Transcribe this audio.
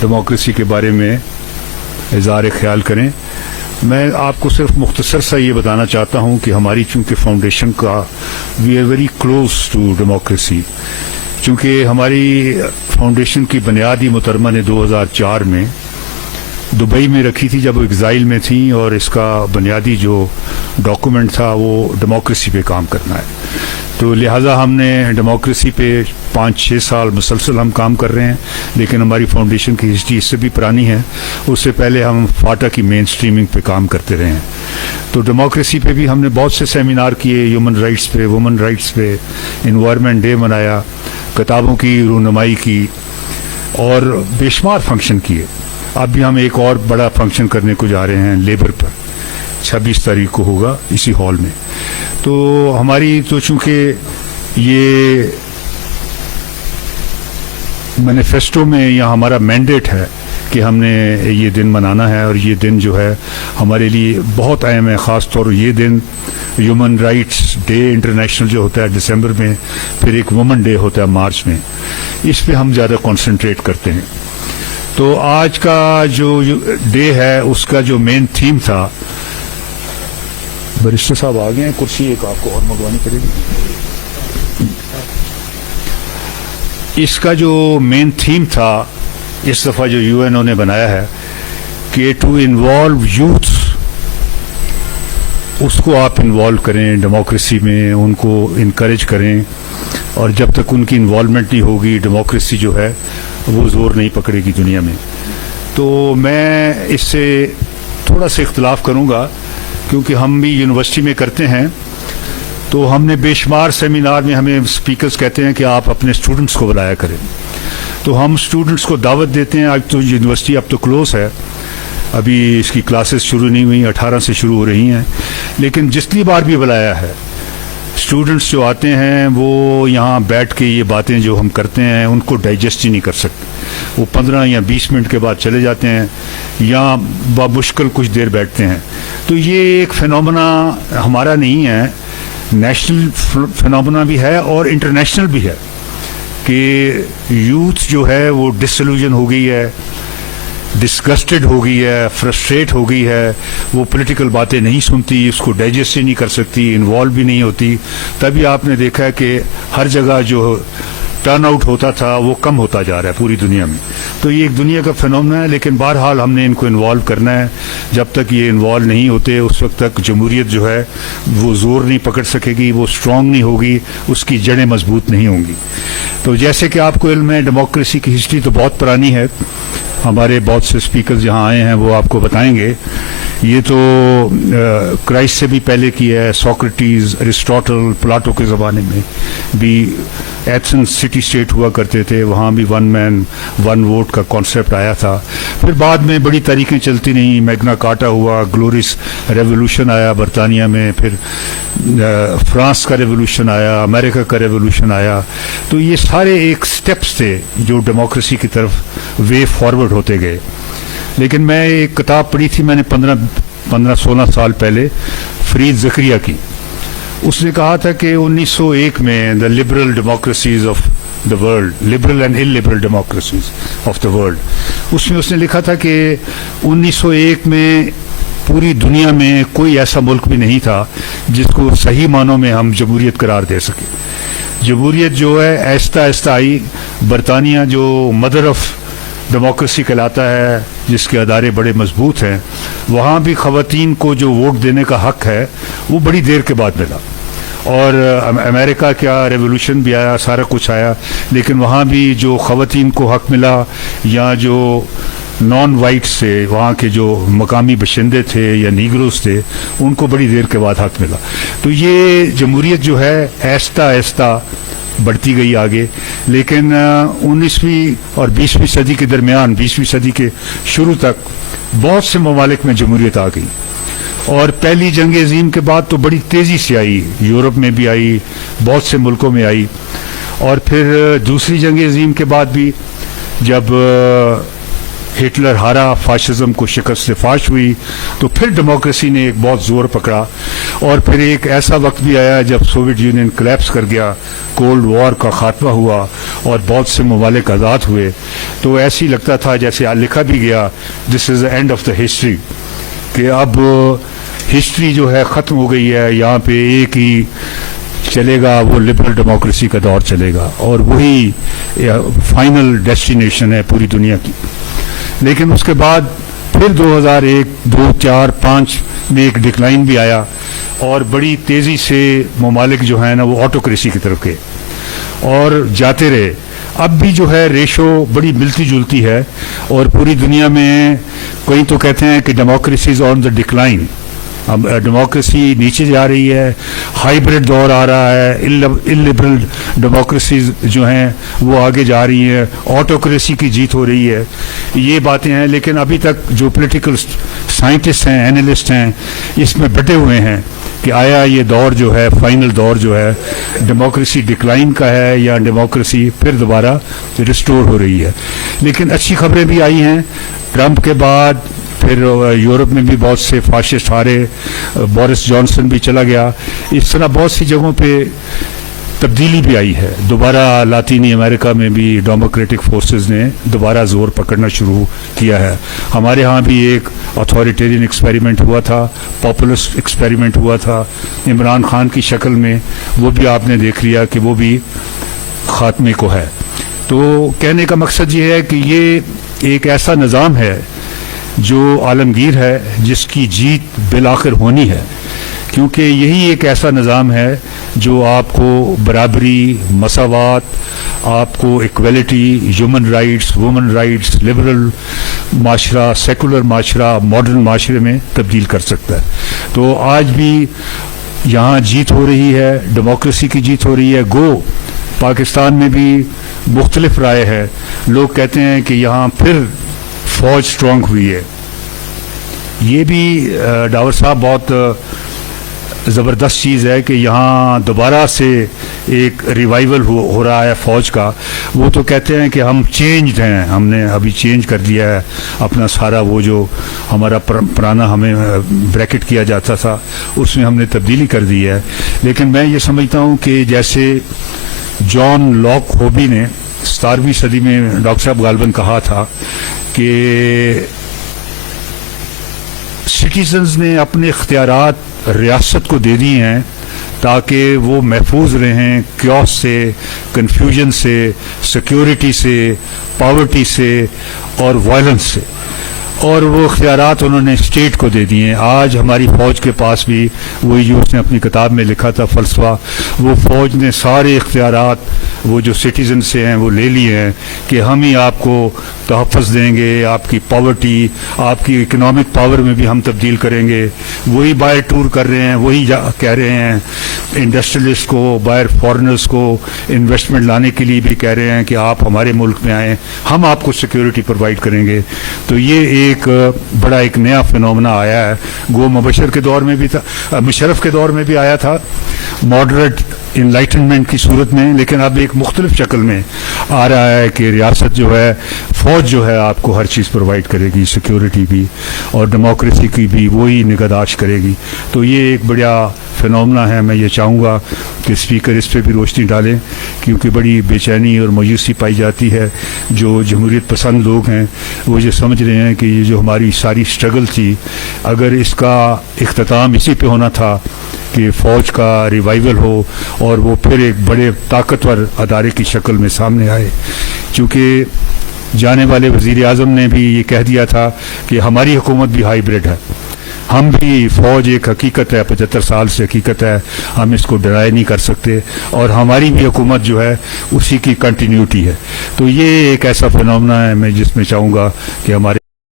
Democracy के बारे में इज़हार ख्याल करें। मैं आपको सिर्फ मुख्तसर सा ये बताना चाहता हूँ कि हमारी चूँकि फाउंडेशन का we are very close to democracy, चूँकि हमारी फाउंडेशन की बुनियादी मुतरमा ने 2004 में दुबई में रखी थी जब वो एग्ज़ाइल में थी, और इसका बुनियादी जो डॉक्यूमेंट था वो डेमोक्रेसी पे काम करना है। तो लिहाजा हमने डेमोक्रेसी पे 5-6 साल मुसलसल हम काम कर रहे हैं, लेकिन हमारी फाउंडेशन की हिस्ट्री इससे भी पुरानी है। उससे पहले हम फाटा की मेन स्ट्रीमिंग पे काम करते रहे हैं। तो डेमोक्रेसी पे भी हमने बहुत से सेमिनार किए, ह्यूमन राइट्स पे, वुमेन राइट्स पे, इन्वायरमेंट डे मनाया, किताबों की रूनुमाई की और बेशुमार फंक्शन किए। अब भी हम एक और बड़ा फंक्शन करने को जा रहे हैं लेबर पर, 26 तारीख को होगा इसी हॉल में। तो हमारी तो चूँकि ये मैनिफेस्टो में या हमारा मैंडेट है कि हमने ये दिन मनाना है, और ये दिन जो है हमारे लिए बहुत अहम है। ख़ास तौर ये दिन ह्यूमन राइट्स डे इंटरनेशनल जो होता है दिसंबर में, फिर एक वुमेन डे होता है मार्च में, इस पे हम ज़्यादा कंसंट्रेट करते हैं। तो आज का जो डे है उसका जो मेन थीम था, बैरिस्टर साहब आ गए हैं, कुर्सी एक आपको और मंगवानी पड़ेगी। इसका जो मेन थीम था इस दफ़ा जो यूएनओ ने बनाया है कि टू इन्वॉल्व यूथ, उसको आप इन्वॉल्व करें डेमोक्रेसी में, उनको इनकरेज करें, और जब तक उनकी इन्वॉल्वमेंट नहीं होगी डेमोक्रेसी जो है वो ज़ोर नहीं पकड़ेगी दुनिया में। तो मैं इससे थोड़ा सा इख्तलाफ करूँगा, क्योंकि हम भी यूनिवर्सिटी में करते हैं, तो हमने बेशुमार सेमिनार में हमें स्पीकर्स कहते हैं कि आप अपने स्टूडेंट्स को बुलाया करें। तो हम स्टूडेंट्स को दावत देते हैं। आज तो यूनिवर्सिटी अब तो क्लोज है, अभी इसकी क्लासेस शुरू नहीं हुई, 18 से शुरू हो रही हैं, लेकिन जितनी बार भी बुलाया है स्टूडेंट्स जो आते हैं वो यहाँ बैठ के ये बातें जो हम करते हैं उनको डाइजेस्ट ही नहीं कर सकते। वो 15 या 20 मिनट के बाद चले जाते हैं या बामुश्किल कुछ देर बैठते हैं। तो ये एक फिनोमेना हमारा नहीं है, नेशनल फिनोमेना भी है और इंटरनेशनल भी है कि यूथ जो है वो डिसइल्यूजन हो गई है, डिस्गस्टेड हो गई है, फ्रस्ट्रेट हो गई है, वो पॉलिटिकल बातें नहीं सुनती, उसको डाइजेस्ट ही नहीं कर सकती, इन्वॉल्व भी नहीं होती। तभी आपने देखा है कि हर जगह जो टर्न आउट होता था वो कम होता जा रहा है पूरी दुनिया में। तो ये एक दुनिया का फिनोमेना है, लेकिन बहरहाल हमने इनको इन्वॉल्व करना है। जब तक ये इन्वॉल्व नहीं होते उस वक्त तक जमहूरियत जो है वो ज़ोर नहीं पकड़ सकेगी, वो स्ट्रॉन्ग नहीं होगी, उसकी जड़ें मजबूत नहीं होंगी। तो जैसे कि आपको इल्म है डेमोक्रेसी की हिस्ट्री तो बहुत पुरानी है, हमारे बहुत से स्पीकर्स जहाँ आए हैं वो आपको बताएंगे। ये तो क्राइस्ट से भी पहले की है, सोक्रेटिस, अरिस्टोटल, प्लाटो के ज़माने में भी एथेंस सिटी स्टेट हुआ करते थे, वहाँ भी वन मैन वन वोट का कॉन्सेप्ट आया था। फिर बाद में बड़ी तारीखें चलती रहीं, मैग्ना कार्टा हुआ, ग्लोरियस रेवोल्यूशन आया बरतानिया में, फिर फ्रांस का रेवोल्यूशन आया, अमेरिका का रेवोल्यूशन आया। तो ये सारे एक स्टेप्स थे जो डेमोक्रेसी की तरफ वे फॉरवर्ड होते गए। लेकिन मैं एक किताब पढ़ी थी मैंने 15-16 साल पहले, फरीद ज़करिया की। उसने कहा था कि 1901 में the liberal democracies of the world, liberal and illiberal democracies of the world, उसमें उसने लिखा था कि 1901 में पूरी दुनिया में कोई ऐसा मुल्क भी नहीं था जिसको सही मानों में हम जमहूरियत करार दे सके। जमहूरियत जो है आहिस्ता आहिस्ता आई। बरतानिया जो मदर ऑफ डेमोक्रेसी कहलाता है, जिसके अदारे बड़े मजबूत हैं, वहाँ भी ख़वातीन को जो वोट देने का हक़ है वो बड़ी देर के बाद मिला। और अमेरिका का रेवोल्यूशन भी आया, सारा कुछ आया, लेकिन वहाँ भी जो ख़वातीन को हक़ मिला या जो नॉन वाइट से वहाँ के जो मकामी बशिंदे थे या नीग्रोस थे उनको बड़ी देर के बाद हक़ मिला। तो ये जमहूरियत जो है आहिस्ता आहिस्ता बढ़ती गई आगे। लेकिन 19वीं और 20वीं सदी के दरमियान, 20वीं सदी के शुरू तक बहुत से ममालिक में जमहूरियत आ गई, और पहली जंग अज़ीम के बाद तो बड़ी तेज़ी से आई, यूरोप में भी आई, बहुत से मुल्कों में आई। और फिर दूसरी जंग अज़ीम के बाद भी जब ہٹلر ہارا, فاشزم کو شکست فاش ہوئی, تو پھر ڈیموکریسی نے ایک بہت زور پکڑا. اور پھر ایک ایسا وقت بھی آیا جب سوویت یونین کلیپس کر گیا, کولڈ وار کا خاتمہ ہوا اور بہت سے ممالک آزاد ہوئے. تو ایسی لگتا تھا جیسے لکھا بھی گیا, this is the end of the history, کہ اب ہسٹری جو ہے ختم ہو گئی ہے, یہاں پہ ایک ہی چلے گا, وہ لبرل ڈیموکریسی کا دور چلے گا, اور وہی فائنل ڈیسٹینیشن ہے پوری دنیا کی. لیکن اس کے بعد پھر 2001, 2, 4, 5 میں ایک ڈکلائن بھی آیا, اور بڑی تیزی سے ممالک جو ہیں نا وہ آٹوکریسی کی طرف گئے اور جاتے رہے. اب بھی جو ہے ریشو بڑی ملتی جلتی ہے, اور پوری دنیا میں کوئی تو کہتے ہیں کہ democracy is on the decline, اب ڈیموکریسی نیچے جا رہی ہے, ہائیبرڈ دور آ رہا ہے, لبرل ڈیموکریسیز جو ہیں وہ آگے جا رہی ہیں, آٹوکریسی کی جیت ہو رہی ہے, یہ باتیں ہیں. لیکن ابھی تک جو پولیٹیکل سائنٹسٹ ہیں, اینالسٹ ہیں, اس میں بٹے ہوئے ہیں کہ آیا یہ دور جو ہے, فائنل دور جو ہے, ڈیموکریسی ڈکلائن کا ہے یا ڈیموکریسی پھر دوبارہ ریسٹور ہو رہی ہے. لیکن اچھی خبریں بھی آئی ہیں. ٹرمپ کے بعد پھر یورپ میں بھی بہت سے فاشسٹ ہارے, بورس جانسن بھی چلا گیا. اس طرح بہت سی جگہوں پہ تبدیلی بھی آئی ہے. دوبارہ لاطینی امریکہ میں بھی ڈیموکریٹک فورسز نے دوبارہ زور پکڑنا شروع کیا ہے. ہمارے ہاں بھی ایک اتھارٹیرین ایکسپیریمنٹ ہوا تھا, پاپولسٹ ایکسپیریمنٹ ہوا تھا عمران خان کی شکل میں, وہ بھی آپ نے دیکھ لیا کہ وہ بھی خاتمے کو ہے. تو کہنے کا مقصد یہ ہے کہ یہ ایک ایسا نظام ہے جو عالمگیر ہے, جس کی جیت بالآخر ہونی ہے, کیونکہ یہی ایک ایسا نظام ہے جو آپ کو برابری, مساوات, آپ کو equality, human rights, women rights, liberal معاشرہ, سیکولر معاشرہ, ماڈرن معاشرے میں تبدیل کر سکتا ہے. تو آج بھی یہاں جیت ہو رہی ہے, ڈیموکریسی کی جیت ہو رہی ہے. گو پاکستان میں بھی مختلف رائے ہے. لوگ کہتے ہیں کہ یہاں پھر فوج سٹرانگ ہوئی ہے. یہ بھی ڈاور صاحب بہت زبردست چیز ہے کہ یہاں دوبارہ سے ایک ریوائول ہو رہا ہے فوج کا. وہ تو کہتے ہیں کہ ہم چینجڈ ہیں, ہم نے ابھی چینج کر دیا ہے اپنا سارا, وہ جو ہمارا پرانا ہمیں بریکٹ کیا جاتا تھا اس میں ہم نے تبدیلی کر دی ہے. لیکن میں یہ سمجھتا ہوں کہ جیسے جان لاک ہوبی نے 17ویں صدی میں ڈاکٹر صاحب غالباً کہا تھا کہ سٹیزنز نے اپنے اختیارات ریاست کو دے دی ہیں تاکہ وہ محفوظ رہیں کیوس سے, کنفیوژن سے, سیکیورٹی سے, پاورٹی سے اور وائلنس سے, اور وہ اختیارات انہوں نے اسٹیٹ کو دے دیے ہیں. آج ہماری فوج کے پاس بھی وہی جو اس نے اپنی کتاب میں لکھا تھا فلسفہ, وہ فوج نے سارے اختیارات وہ جو سٹیزن سے ہیں وہ لے لیے ہیں کہ ہم ہی آپ کو تحفظ دیں گے, آپ کی پاورٹی, آپ کی اکنامک پاور میں بھی ہم تبدیل کریں گے. وہی باہر ٹور کر رہے ہیں, وہی کہہ رہے ہیں انڈسٹریلسٹ کو, باہر فارنرز کو انویسٹمنٹ لانے کے لیے بھی کہہ رہے ہیں کہ آپ ہمارے ملک میں آئیں, ہم آپ کو سیکیورٹی پرووائڈ کریں گے. تو یہ ایک بڑا ایک نیا فینومنا آیا ہے. گو مبشر کے دور میں بھی تھا, مشرف کے دور میں بھی آیا تھا ماڈریٹ انلائٹنمنٹ کی صورت میں, لیکن اب ایک مختلف شکل میں آ رہا ہے کہ ریاست جو ہے, فوج جو ہے آپ کو ہر چیز پرووائڈ کرے گی, سیکیورٹی بھی اور ڈیموکریسی کی بھی وہی نگہداشت کرے گی. تو یہ ایک بڑا فینومنا ہے. میں یہ چاہوں گا کہ اسپیکر اس پہ بھی روشنی ڈالیں, کیونکہ بڑی بے چینی اور مایوسی پائی جاتی ہے. جو جمہوریت پسند لوگ ہیں وہ یہ سمجھ رہے ہیں کہ یہ جو ہماری ساری اسٹرگل تھی, اگر اس کا اختتام اسی پہ ہونا تھا کہ فوج کا ریوائول ہو اور وہ پھر ایک بڑے طاقتور ادارے کی شکل میں سامنے آئے. چونکہ جانے والے وزیر اعظم نے بھی یہ کہہ دیا تھا کہ ہماری حکومت بھی ہائیبرڈ ہے, ہم بھی, فوج ایک حقیقت ہے, 75 سال سے حقیقت ہے, ہم اس کو ڈرائی نہیں کر سکتے, اور ہماری بھی حکومت جو ہے اسی کی کنٹینیوٹی ہے. تو یہ ایک ایسا فینومنا ہے میں جس میں چاہوں گا کہ ہمارے